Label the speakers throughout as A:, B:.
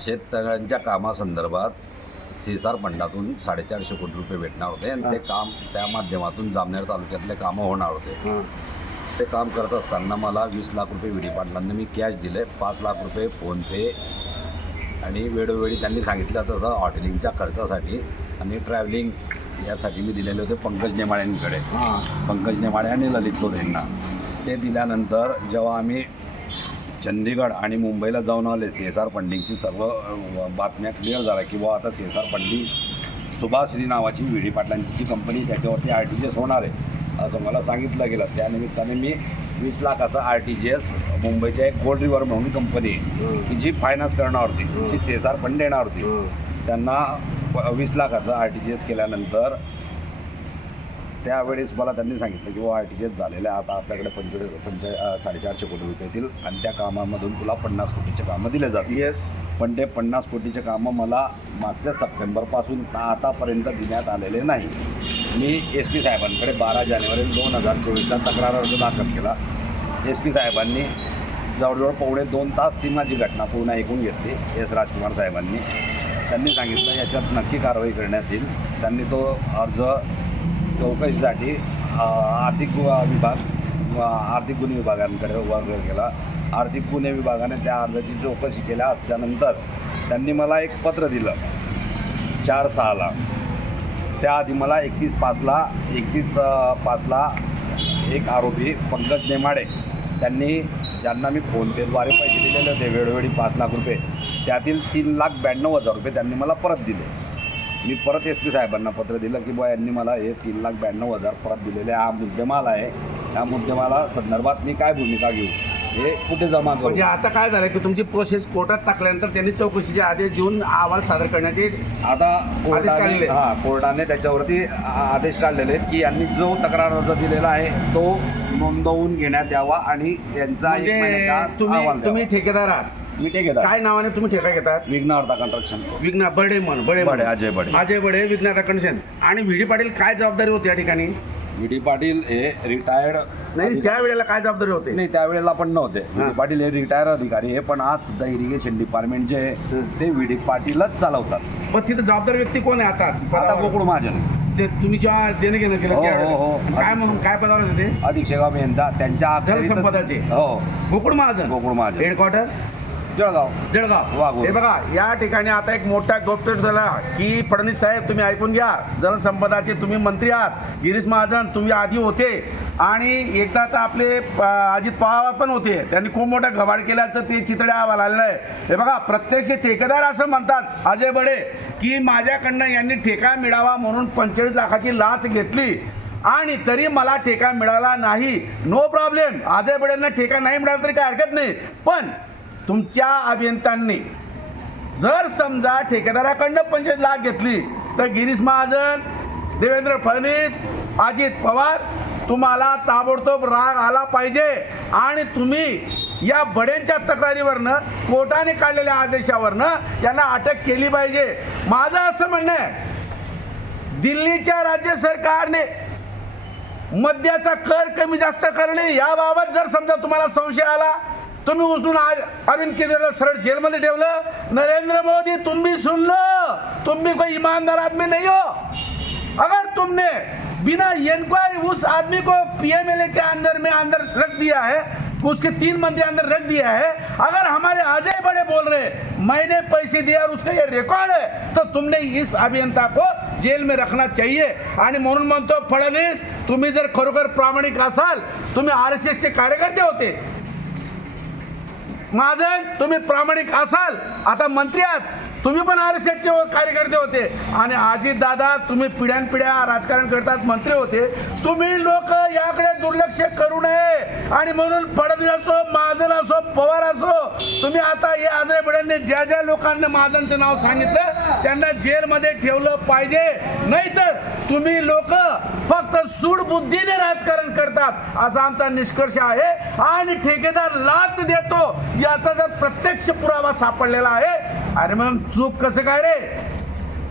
A: शेततळ्यांच्या कामासंदर्भात CSR फंडातून साडेचारशे कोटी रुपये भेटणार होते आणि ते काम त्या माध्यमातून जामनेर तालुक्यातले कामं होणार होते. ते काम करत असताना मला वीस लाख रुपये विडी पाटलांना मी कॅश दिले पाच लाख रुपये फोनपे आणि वेळोवेळी त्यांनी सांगितलं तसं हॉटेलिंगच्या खर्चासाठी आणि ट्रॅव्हलिंग यासाठी मी दिलेले होते पंकज नेमाळ्यांकडे. पंकज नेमाळे आणि ललित यांना ते दिल्यानंतर जेव्हा आम्ही चंदीगड आणि मुंबईला जाऊन आले. सी एस आर फंडिंगची सर्व बातम्या क्लिअर झाल्या की बुवा आता C S R funding Subhashree नावाची विडी पाटलांची जी कंपनी त्याच्यावरती आर टी जी एस होणार आहे. असं मला सांगितलं गेलं. त्यानिमित्ताने मी वीस लाखाचा आर टी जी एस मुंबईच्या एक गोल्ड रिव्हर म्हणून कंपनी आहे की जी फायनान्स करणार होती जी सी एस आर फंड देणार होती. त्यांना वीस लाखाचं आर टी जी एस केल्यानंतर त्यावेळेस मला त्यांनी सांगितलं की आर टी जी एस झालेलं आहे आता आपल्याकडे पंचवीस पंचा साडेचारशे कोटी रुपये येतील आणि त्या कामामधून तुला पन्नास कोटीचे कामं दिले जातील.
B: येस
A: पण ते पन्नास कोटीचे कामं मला मागच्या सप्टेंबरपासून आतापर्यंत देण्यात आलेले नाही. मी एस पी साहेबांकडे बारा जानेवारी दोन हजार चोवीसला तक्रार अर्ज दाखल केला. एस पी साहेबांनी जवळजवळ पावणे दोन तास ती माझी घटना पूर्ण ऐकून घेतली एस राजकुमार साहेबांनी. त्यांनी सांगितलं याच्यात नक्की कारवाई करण्यात येईल. त्यांनी तो अर्ज चौकशीसाठी आर्थिक विभाग आर्थिक गुन्हे विभागांकडे वर्ग केला. आर्थिक गुन्हे विभागाने त्या अर्जाची चौकशी केल्या त्यानंतर त्यांनी मला एक पत्र दिलं. चार सहाला. त्याआधी मला एकतीस पाचला एकतीस पाचला एक आरोपी पंकज नेमाडे त्यांनी ज्यांना मी फोनपेद्वारे पैसे दिलेले होते वेळोवेळी पाच लाख रुपये त्यातील तीन लाख ब्याण्णव हजार रुपये त्यांनी मला परत दिले. मी परत एस पी साहेबांना पत्र दिलं की बुवा यांनी मला हे तीन लाख ब्याण्णव हजार परत दिलेले हा मुद्देमाल आहे. त्या मुद्देमाला संदर्भात मी काय भूमिका घेऊ? हे कुठे जमा करू?
B: म्हणजे आता काय झालं की तुमची प्रोसेस कोर्टात टाकल्यानंतर त्यांनी चौकशीचे आदेश देऊन अहवाल सादर करण्याचे
A: आता कोर्टाने
B: काढलेले.
A: हा कोर्टाने त्याच्यावरती आ- आदेश काढलेले आहेत की यांनी जो तक्रार अर्ज दिलेला आहे तो नोंदवून घेण्यात यावा आणि त्यांचा एक
B: म्हणजे
A: महिन्याचा
B: तुम्ही
A: अहवाल
B: तुम्ही. ठेकेदार आहात.
A: मी ते घेतात.
B: काय नावाने तुम्ही ठेका घेतात?
A: विघ्नार्था कन्स्ट्रक्शन
B: विघ्ना बर्डे म्हण बडे म्हण.
A: बडे, अजय बडे.
B: अजय बडे विघ्नाथा कंडिशन आणि व्ही डी पाटील काय जबाबदारी होती या ठिकाणी?
A: व्ही डी पाटील हे रिटायर्ड
B: नाही त्यावेळेला काय जबाबदारी होते?
A: नाही त्यावेळेला पण नव्हते. व्ही डी पाटील हे रिटायर अधिकारी आहे पण आज सुद्धा इरिगेशन डिपार्टमेंट जे आहे, ते व्ही डी पाटीलच चालवतात.
B: पण तिथं जबाबदार व्यक्ती कोण आहे आता?
A: आता
B: पदावर?
A: गोकुळ महाजन
B: ते तुम्ही जेव्हा देणं घेणं केलं
A: हो,
B: त्यावेळेला.
A: हो, हो.
B: काय म्हणून काय पदावर होते ते?
A: अधिक शेगाव यांचा त्यांच्या
B: जलसंपदाचे.
A: हो.
B: गोकुळ महाजन.
A: गोकुळ महाजन.
B: हेडक्वार्टर
A: जळगाव.
B: जळगाव.
A: वाघोली.
B: हे बघा या ठिकाणी आता एक मोठा गोष्ट झाला. की फडणवीस साहेब तुम्ही ऐकून घ्या. जलसंपदाचे तुम्ही मंत्री आहात. गिरीश महाजन तुम्ही आधी होते. आणि एकदा तर आपले अ, अजित पवार पण होते. त्यांनी खूप मोठा घबाड केल्याचं ते चितळे अहवाल आलेलं आहे. हे बघा प्रत्यक्ष ठेकेदार असं म्हणतात अजय बडे की माझ्याकडनं यांनी ठेका मिळावा म्हणून पंचेचाळीस लाखाची लाच घेतली. आणि तरी मला ठेका मिळाला नाही. नो प्रॉब्लेम अजय बडेंना ठेका नाही मिळाला तरी काय हरकत नाही. पण तुमच्या अभियंत्यांनी जर समजा ठेकेदाराकडनं पंचवीस लाख घेतली तर गिरीश महाजन देवेंद्र फडणवीस अजित पवार तुम्हाला ताबडतोब राग आला पाहिजे. आणि तुम्ही या बड्यांच्या तक्रारीवरनं कोर्टाने काढलेल्या आदेशावरनं यांना अटक केली पाहिजे. माझं असं म्हणणं आहे दिल्लीच्या राज्य सरकारने मद्याचा कर कमी जास्त करणे याबाबत जर समजा तुम्हाला संशय आला तुम्ही उचलून आज अरविंद केजरीवाल सरळ जेलमध्ये ठेवलं. नरेंद्र मोदी तुम सुनलं. तुम्ही तुम भी कोई ईमानदार आदमी नहीं हो. अगर तुमने बिना इंक्वायरी उस आदमी को पीएमएलए के अंदर में अंदर रख दिया है उसके तीन मंत्री अंदर रख दिया है अगर हमारे अजय बड़े बोल रहे मैंने पैसे दिया और उसका ये रिकॉर्ड है तो तुमने इस अभियंता को जेल में रखना चाहिए। आणि म्हणून म्हणतो फडणवीस तुम्ही जर खरोखर प्रामाणिक असाल तुम्ही आर एस एसचे कार्यकर्ते होते महाजन तुम्ही प्रामाणिक असाल. आता मंत्री आहात. तुम्ही पण आर एस एसचे कार्यकर्ते होते. आणि अजित दादा तुम्ही पिढ्यानपिढ्या राजकारण करतात मंत्री होते. तुम्ही लोक याकडे दुर्लक्ष करू नये. आणि म्हणून फडणवीस असो महाजन असो पवार असो तुम्ही आता या आजरे पिढ्यांनी ज्या ज्या लोकांना महाजनचं नाव सांगितलं त्यांना जेलमध्ये ठेवलं पाहिजे. नाहीतर तुम्ही लोक फक्त सूडबुद्धीने राजकारण करतात असा आमचा निष्कर्ष आहे. आणि ठेकेदार लाच देतो याचा जर प्रत्यक्ष पुरावा सापडलेला आहे अरे मग चूप कसं काय रे?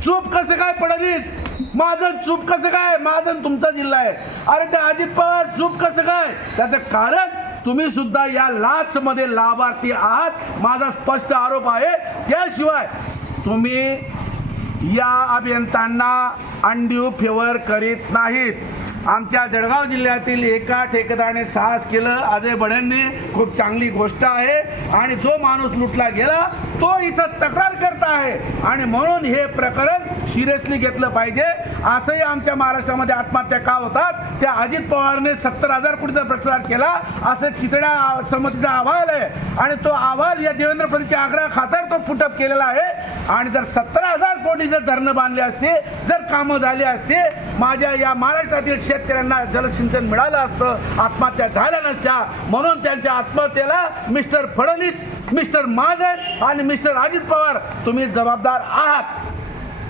B: चूप कसं काय फडणवीस? माझं चूप कसं काय? माझं तुमचा जिल्हा आहे. अरे ते अजित पवार चूप कसं काय? त्याचं कारण तुम्ही सुद्धा या लाच मध्ये लाभार्थी आहात. माझा स्पष्ट आरोप आहे त्याशिवाय तुम्ही या अभियंत्यांना अंड्यू फेवर करीत नाहीत. आमच्या जळगाव जिल्ह्यातील एका ठेकेदाराने साहस केलं. अजय बडेंनी खूप चांगली गोष्ट आहे. आणि जो माणूस लुटला गेला तो इथं तक्रार करत आहे. आणि म्हणून हे प्रकरण सिरियसली घेतलं पाहिजे. असंही आमच्या महाराष्ट्रामध्ये आत्महत्या का होतात? त्या अजित पवारने सत्तर हजार कोटीचा भ्रष्टाचार केला. असं चितड्या समितीचा अहवाल आहे. आणि तो अहवाल या देवेंद्र फडणवीसच्या आग्रह खातर तो फुटअप केलेला आहे. आणि जर सत्तर हजार कोटी जर धरणं बांधले असते जर कामं झाली असते माझ्या या महाराष्ट्रातील शेतकऱ्यांना जलसिंचन मिळालं असतं आत्महत्या झाल्या नसत्या म्हणून त्यांच्या आत्महत्येला मिस्टर फडणवीस मिस्टर महाजन आणि मिस्टर अजित पवार तुम्ही जबाबदार आहात.